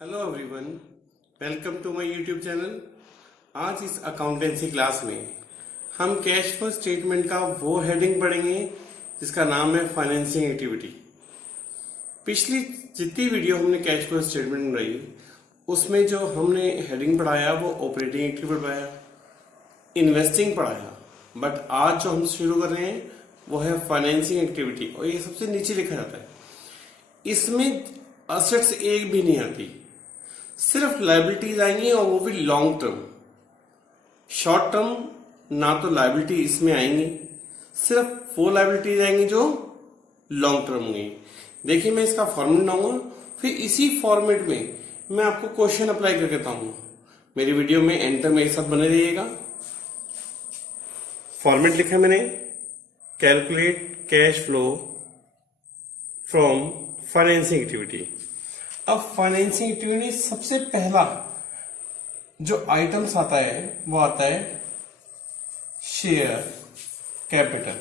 Hello everyone, welcome to my YouTube channel. आज इस accountancy class में हम कैश फ्लो स्टेटमेंट का वो हेडिंग पढ़ेंगे जिसका नाम है फाइनेंसिंग एक्टिविटी। पिछली जितनी वीडियो हमने कैश फ्लो स्टेटमेंट में रही उसमें जो हमने हेडिंग पढ़ाया वो ऑपरेटिंग एक्टिविटी पढ़ाया, इन्वेस्टिंग पढ़ाया, बट आज जो हम शुरू कर रहे हैं वो है फाइनेंसिंग एक्टिविटी और ये सबसे नीचे लिखा जाता है। इसमें असेट्स एक भी नहीं आती, सिर्फ लायबिलिटीज आएंगी और वो भी लॉन्ग टर्म। शॉर्ट टर्म ना तो लायबिलिटी इसमें आएंगी, सिर्फ वो लायबिलिटीज आएंगी जो लॉन्ग टर्म होंगी। देखिए मैं इसका फॉर्मेट बनाऊंगा, फिर इसी फॉर्मेट में मैं आपको क्वेश्चन अप्लाई करके बताऊंगा। मेरी वीडियो में एंड तक मेरे साथ बने रहिएगा। फॉर्मेट लिखा मैंने, calculate cash flow from financing activity. अब फाइनेंसिंग एक्टिविटी सबसे पहला जो आइटम्स आता है वो आता है शेयर कैपिटल।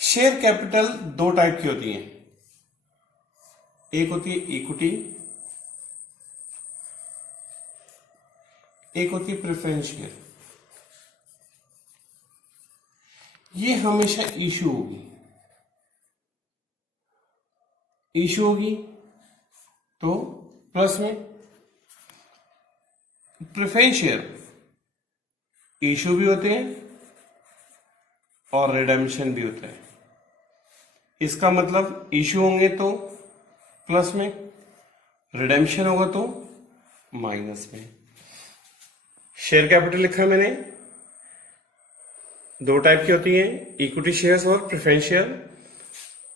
शेयर कैपिटल दो टाइप की होती है, एक होती है इक्विटी, एक होती है प्रेफरेंस शेयर। ये हमेशा इशू होगी, इशू होगी तो प्लस में। प्रेफरेंस शेयर इशू भी होते हैं और रिडेम्पशन भी होता है। इसका मतलब इशू होंगे तो प्लस में, रिडेम्पशन होगा तो माइनस में। शेयर कैपिटल लिखा मैंने, दो टाइप की होती है, इक्विटी शेयर्स और प्रेफरेंस शेयर।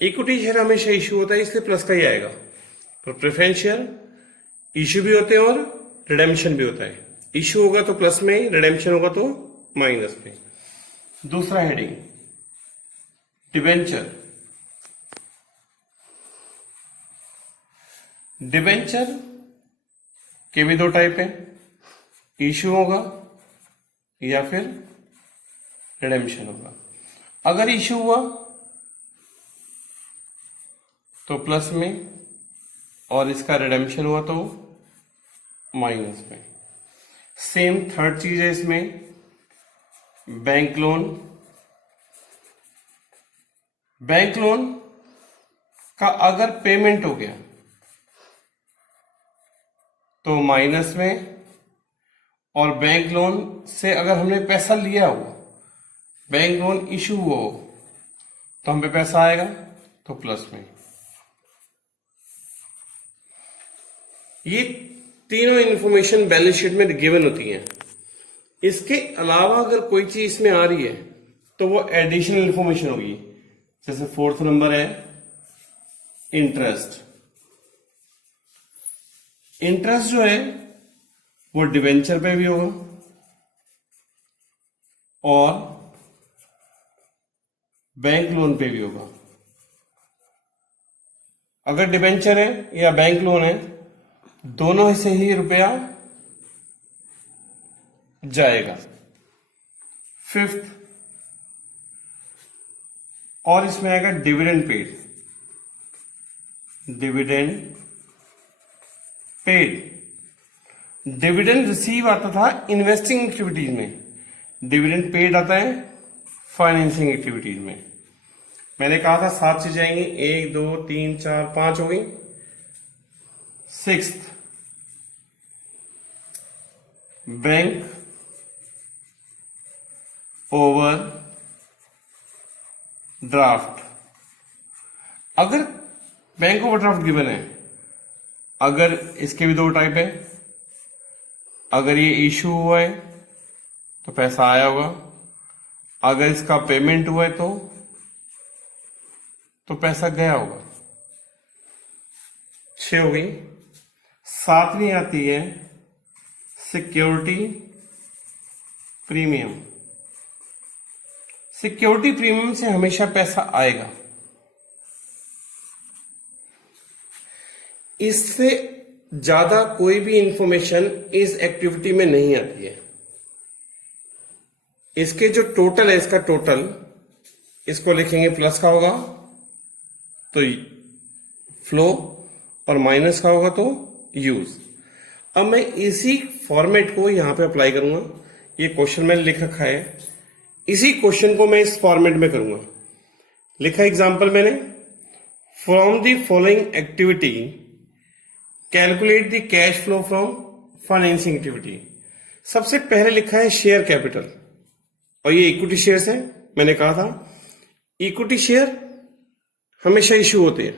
इक्विटी शेयर हमेशा इशू होता है इसलिए प्लस का ही आएगा, पर प्रेफरेंस शेयर इशू भी होते हैं और रिडेम्पशन भी होता है। इशू होगा तो प्लस में, रिडेम्पशन होगा तो माइनस में। दूसरा हेडिंग डिबेंचर। डिबेंचर के भी दो टाइप है, इशू होगा या फिर रिडेम्पशन होगा। अगर इशू हुआ तो प्लस में और इसका रिडेम्पशन हुआ तो माइनस में। सेम थर्ड चीज है इसमें, बैंक लोन। बैंक लोन का अगर पेमेंट हो गया तो माइनस में, और बैंक लोन से अगर हमने पैसा लिया हो, बैंक लोन इशू हो तो हम पे पैसा आएगा तो प्लस में। ये तीनों इंफॉर्मेशन बैलेंस शीट में गिवन होती हैं। इसके अलावा अगर कोई चीज इसमें आ रही है तो वो एडिशनल इंफॉर्मेशन होगी। जैसे फोर्थ नंबर है इंटरेस्ट। इंटरेस्ट जो है वो डिवेंचर पे भी होगा और बैंक लोन पे भी होगा। अगर डिवेंचर है या बैंक लोन है, दोनों से ही रुपया जाएगा। फिफ्थ, और इसमें आएगा dividend paid. Dividend paid, dividend receive आता था इन्वेस्टिंग एक्टिविटीज में, डिविडेंड पेड आता है फाइनेंसिंग एक्टिविटीज में। मैंने कहा था 7 चीजें आएंगी, 1 2 3 4 5 हो गई। Sixth, bank over draft. अगर बैंक ओवरड्राफ्ट गिवन है, अगर इसके भी दो टाइप है, अगर ये इशू हुआ है तो पैसा आया होगा, अगर इसका पेमेंट हुआ है तो पैसा गया होगा। 6 हो गई। सातवीं आती है सिक्योरिटी प्रीमियम। सिक्योरिटी प्रीमियम से हमेशा पैसा आएगा। इससे ज्यादा कोई भी इंफॉर्मेशन इस एक्टिविटी में नहीं आती है। इसके जो टोटल है, इसका टोटल इसको लिखेंगे प्लस का होगा तो फ्लो, और माइनस का होगा तो यूज। अब मैं इसी फॉर्मेट को यहां पे अप्लाई करूंगा। ये क्वेश्चन मैंने लिख रखा है, इसी क्वेश्चन को मैं इस फॉर्मेट में करूंगा। लिखा एग्जाम्पल मैंने, from the following activity calculate the cash flow from financing activity. सबसे पहले लिखा है शेयर कैपिटल, और ये इक्विटी शेयर्स है। मैंने कहा था इक्विटी शेयर हमेशा इश्यू होते हैं,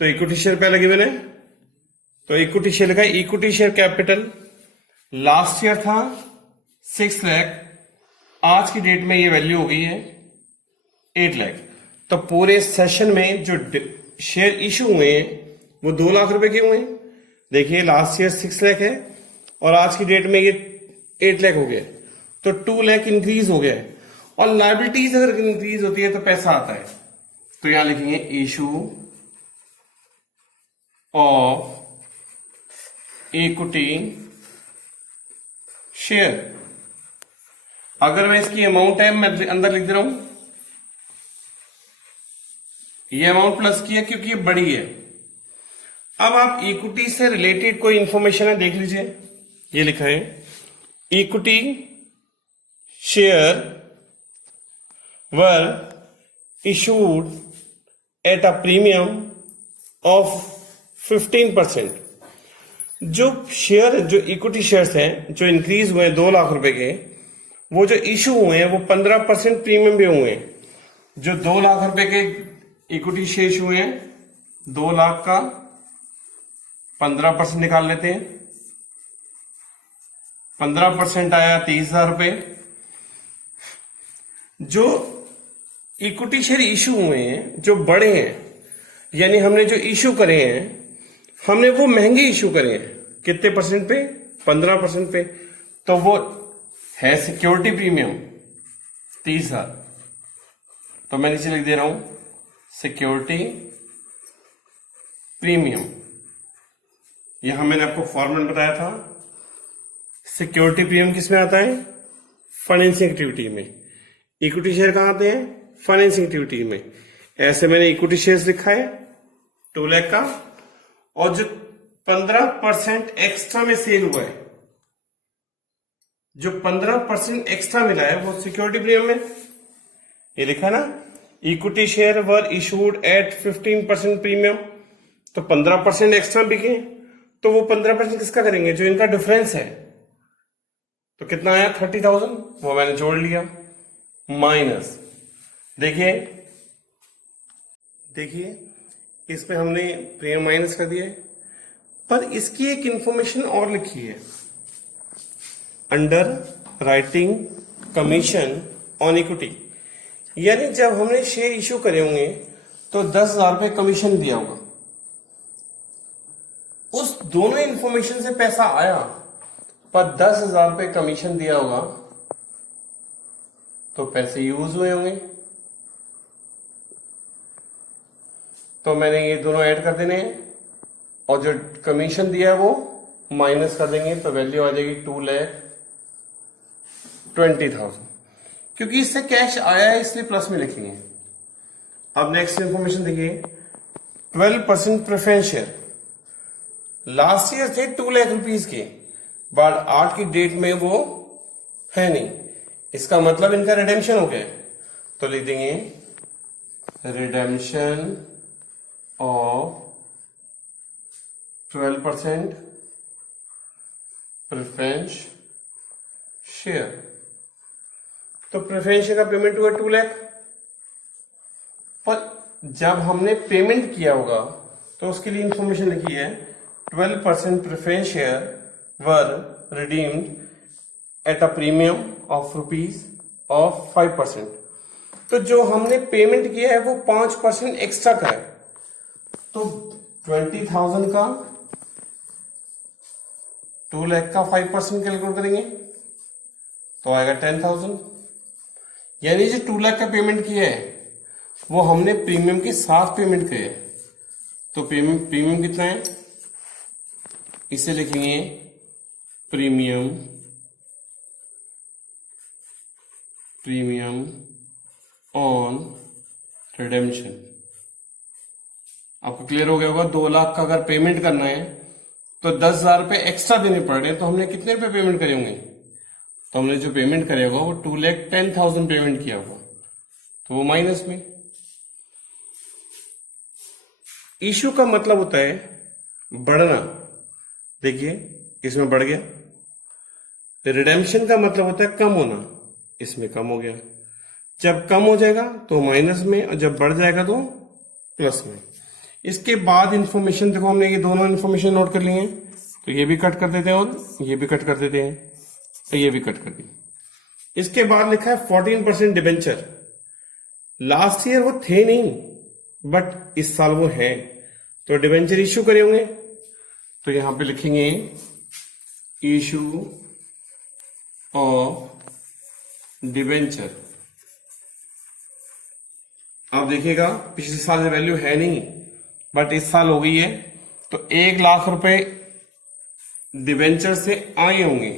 तो इक्विटी शेयर पहले गिवन है, तो इक्विटी शेयर लिखा है। Equity share capital last year था 6 लाख, आज की डेट में ये वैल्यू हो गई है 8 लाख। तो पूरे सेशन में जो शेयर इशू हुए हैं वो 2 लाख रुपए के हुए हैं। देखिए लास्ट ईयर 6 लाख है और आज की डेट में ये 8 लाख हो गया, तो 2 लाख इंक्रीज हो गया है। और लाइबिलिटीज अगर इंक्रीज होती है तो पैसा आता है, तो यहां लिखेंगे इशू ऑफ इक्विटी शेयर। अगर मैं इसकी अमाउंट है मैं अंदर लिख दे रहा हूं, ये अमाउंट प्लस की है क्योंकि ये बड़ी है। अब आप इक्विटी से रिलेटेड कोई इंफॉर्मेशन है देख लीजिए, ये लिखा है equity share were issued at a premium of 15%। जो शेयर, जो इक्विटी शेयर्स हैं जो इंक्रीज हुए हैं 2 लाख रुपए के, वो जो इशू हुए हैं वो 15% प्रीमियम भी हुए हैं। जो 2 लाख रुपए के इक्विटी शेयर इशू हुए हैं, 2 लाख का 15% निकाल लेते हैं, 15% आया 30,000 रुपए। जो इक्विटी शेयर इशू हुए हैं जो बड़े हैं, यानी हमने जो इशू करे हैं हमने वो महंगे इशू करे हैं। कितने परसेंट पे? 15% पे। तो वो है सिक्योरिटी प्रीमियम 30,000। तो मैं नीचे लिख दे रहा हूं सिक्योरिटी प्रीमियम। यहां मैंने आपको फॉर्मूला बताया था। सिक्योरिटी प्रीमियम किस में आता है? फाइनेंसिंग एक्टिविटी में। इक्विटी शेयर कहां आते हैं? फाइनेंसिंग एक्टिविटी में। ऐसे मैंने इक्विटी शेयर्स लिखा है 2 लाख का, और जो 15% एक्स्ट्रा में सेल हुआ है, जो 15% एक्स्ट्रा मिला है वो सिक्योरिटी प्रीमियम में। ये लिखा ना, equity share were issued at 15% premium, तो 15% एक्स्ट्रा बिके, तो वो 15% किसका करेंगे? जो इनका डिफरेंस है। तो कितना आया? 30,000, वो मैंने जोड़ लिया, माइनस। देखिए इसमें हमने प्रीमियम माइनस कर दिया है, पर इसकी एक इंफॉर्मेशन और लिखी है, under writing commission on equity. यानी जब हमने शेयर इश्यू करे होंगे तो 10,000 रुपए कमीशन दिया होगा, उस दोनों इंफॉर्मेशन से पैसा आया, पर 10,000 रुपए कमीशन दिया होगा, तो पैसे यूज हुए होंगे। तो मैंने ये दोनों ऐड कर देने हैं, और जो कमीशन दिया है वो माइनस कर देंगे, तो वैल्यू आ जाएगी 2,20,000। क्योंकि इससे कैश आया है इसलिए प्लस में लिखेंगे। अब नेक्स्ट इंफॉर्मेशन देखिए, 12% प्रेफरेंस शेयर। लास्ट ईयर थे 2 लाख रुपीज के, बट आज की डेट में वो है नहीं, इसका मतलब इनका रिडेम्पशन हो गया। तो लिख देंगे रिडेम्पशन ऑफ 12% प्रेफरेंस शेयर। तो प्रेफरेंस शेयर का पेमेंट हुआ 2 लाख, पर जब हमने पेमेंट किया होगा तो उसके लिए इंफॉर्मेशन लिखी है 12% preference share were redeemed at a premium of rupees of 5%। तो जो हमने पेमेंट किया है वो 5% एक्स्ट्रा का है, तो 20,000 का 2 लाख का 5% कैलकुलेट करेंगे तो आएगा 10,000। यानी जो 2 लाख का पेमेंट किया है वो हमने प्रीमियम के साथ पेमेंट किया है। तो प्रीमियम कितना है? इसे लिखेंगे प्रीमियम ऑन रिडेम्पशन। आपको क्लियर हो गया होगा। 2 लाख का अगर पेमेंट करना है तो 10,000 रुपए एक्स्ट्रा देने पड़ रहे हैं, तो हमने कितने रुपए पेमेंट करे होंगे? तो हमने जो पेमेंट करे होगा वो 2,10,000 पेमेंट किया होगा, तो वो माइनस में। इशू का मतलब होता है बढ़ना। देखिए इसमें बढ़ गया। रिडेम्पशन का मतलब होता है कम होना, इसमें कम हो गया। जब कम हो जाएगा तो माइनस में, और जब बढ़ जाएगा तो प्लस में। इसके बाद इंफॉर्मेशन देखो, हमने ये दोनों इंफॉर्मेशन नोट कर ली है, तो ये भी कट कर देते हैं और ये भी कट कर देते हैं, तो ये भी कट कर दी। इसके बाद लिखा है 14% डिबेंचर। लास्ट ईयर वो थे नहीं, बट इस साल वो हैं, तो डिबेंचर इश्यू करे होंगे, तो यहां पे लिखेंगे इशू ऑफ डिबेंचर। अब देखिएगा पिछले साल से वैल्यू है नहीं, बट इस साल हो गई है, तो 1 लाख रुपए डिबेंचर से आए होंगे।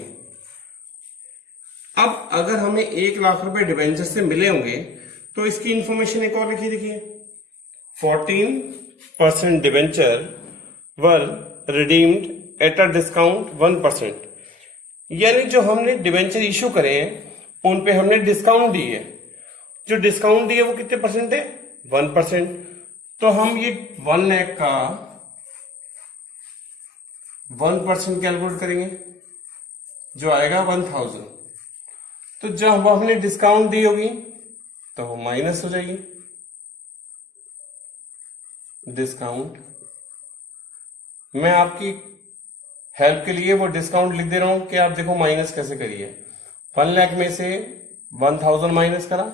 अब अगर हमें 1 लाख रुपए डिबेंचर से मिले होंगे तो इसकी इंफॉर्मेशन एक और लिखी, देखिए 14% debenture were redeemed at a discount 1%। यानी जो हमने डिबेंचर इशू करे हैं उन पे हमने डिस्काउंट दी है। जो डिस्काउंट दी है वो कितने परसेंट है? 1%। तो हम ये 1 लाख का 1% कैलकुलेट करेंगे, जो आएगा 1,000। तो जब हमने डिस्काउंट दी होगी तो वो माइनस हो जाएगी डिस्काउंट। मैं आपकी हेल्प के लिए वो डिस्काउंट लिख दे रहा हूं कि आप देखो माइनस कैसे करिए। 1 लाख में से 1,000 माइनस करा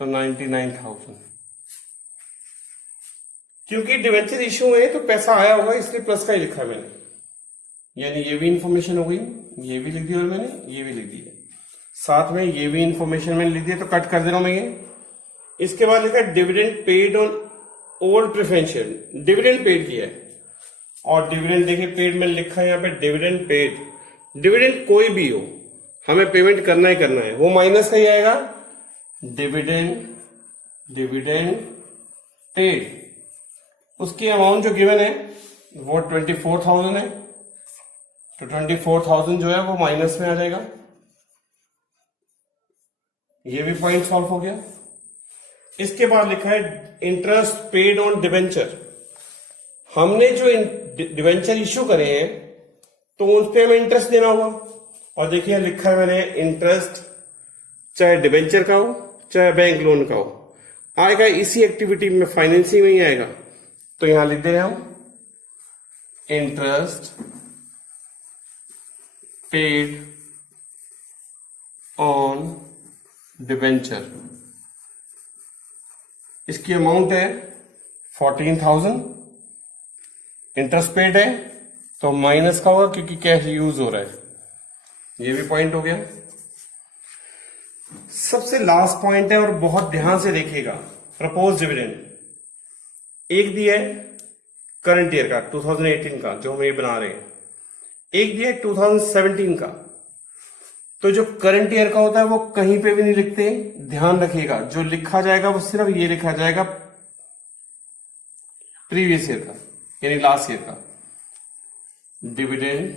तो 99,000। क्योंकि डिवेंचर इशू हुए तो पैसा आया होगा, इसलिए प्लस का ही लिखा मैंने। यानी ये भी इंफॉर्मेशन हो गई, ये भी लिख दी और मैंने ये भी लिख दी है, साथ में ये भी इंफॉर्मेशन मैंने लिख दी है, तो कट कर दे रहा हूं मैं ये। इसके बाद लिखा dividend paid on old preferential. Dividend paid किया है, और डिविडेंड देखिए पेड में लिखा है यहाँ पे डिविडेंड पेड। डिविडेंड कोई भी हो, हमें पेमेंट करना ही करना है, वो माइनस का ही आएगा। डिविडेंड पेड, उसकी अमाउंट जो गिवन है वो 24,000 है, तो 24,000 जो है वो माइनस में आ जाएगा। ये भी पॉइंट सॉल्व हो गया। इसके बाद लिखा है इंटरेस्ट पेड ऑन डिबेंचर। हमने जो डिबेंचर इश्यू करे हैं तो उन पे हमें इंटरेस्ट देना होगा, और देखिए लिखा है मैंने इंटरेस्ट चाहे डिबेंचर का हो चाहे बैंक लोन का हो, आएगा इसी एक्टिविटी में, फाइनेंसिंग में ही आएगा। तो यहां लिख दे रहे हम इंटरेस्ट पेड ऑन डिबेंचर। इसकी अमाउंट है 14,000। इंटरेस्ट पेड है तो माइनस का होगा क्योंकि कैश यूज हो रहा है। ये भी पॉइंट हो गया। सबसे लास्ट पॉइंट है और बहुत ध्यान से देखिएगा, प्रपोज डिविडेंड। एक दिया है करंट ईयर का 2018 का जो हम ये बना रहे हैं, एक दिया है 2017 का। तो जो करंट ईयर का होता है वो कहीं पे भी नहीं लिखते, ध्यान रखिएगा। जो लिखा जाएगा वो सिर्फ ये लिखा जाएगा प्रीवियस ईयर का, यानी लास्ट ईयर का। डिविडेंड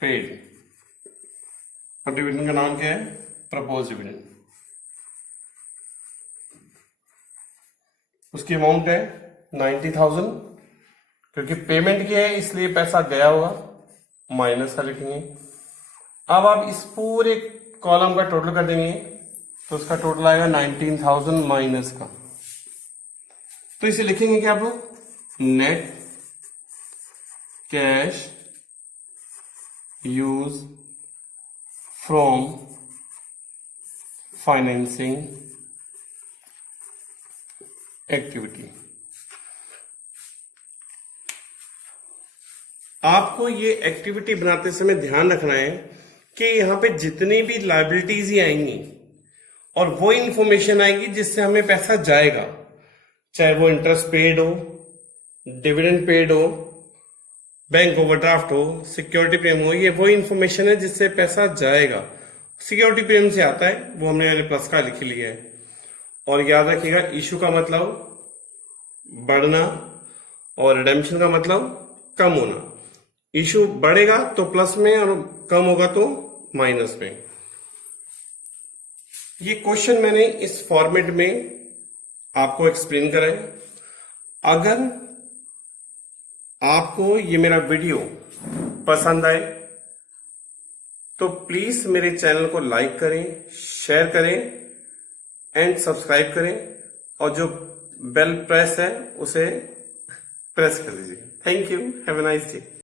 पेड, और डिविडेंड का नाम क्या है? Propose dividend. उसकी अमाउंट है 90,000, क्योंकि पेमेंट किया है इसलिए पैसा गया होगा, माइनस का लिखेंगे। अब आप इस पूरे कॉलम का टोटल कर देंगे तो उसका टोटल आएगा 19,000 माइनस का। तो इसे लिखेंगे कि आप लोग net cash use from financing activity. आपको ये एक्टिविटी बनाते समय ध्यान रखना है कि यहां पे जितनी भी लायबिलिटीज ही आएंगी और वो इंफॉर्मेशन आएगी जिससे हमें पैसा जाएगा, चाहे वो इंटरेस्ट पेड हो, डिविडेंड पेड हो, बैंक ओवरड्राफ्ट हो, सिक्योरिटी प्रीमियम हो, ये वो इंफॉर्मेशन है जिससे पैसा जाएगा। सिक्योरिटी प्रीमियम से आता है, वो हमने प्लस का लिख लिया है। और याद रखिएगा इशू का मतलब बढ़ना और रिडेम्पशन का मतलब कम होना। इशू बढ़ेगा तो प्लस में और कम होगा तो माइनस में। ये क्वेश्चन मैंने इस फॉर्मेट में आपको एक्सप्लेन करा है। अगर आपको ये मेरा वीडियो पसंद आए तो प्लीज मेरे चैनल को लाइक करें, शेयर करें एंड सब्सक्राइब करें और जो बेल प्रेस है उसे प्रेस कर दीजिए। Thank you, have a nice day.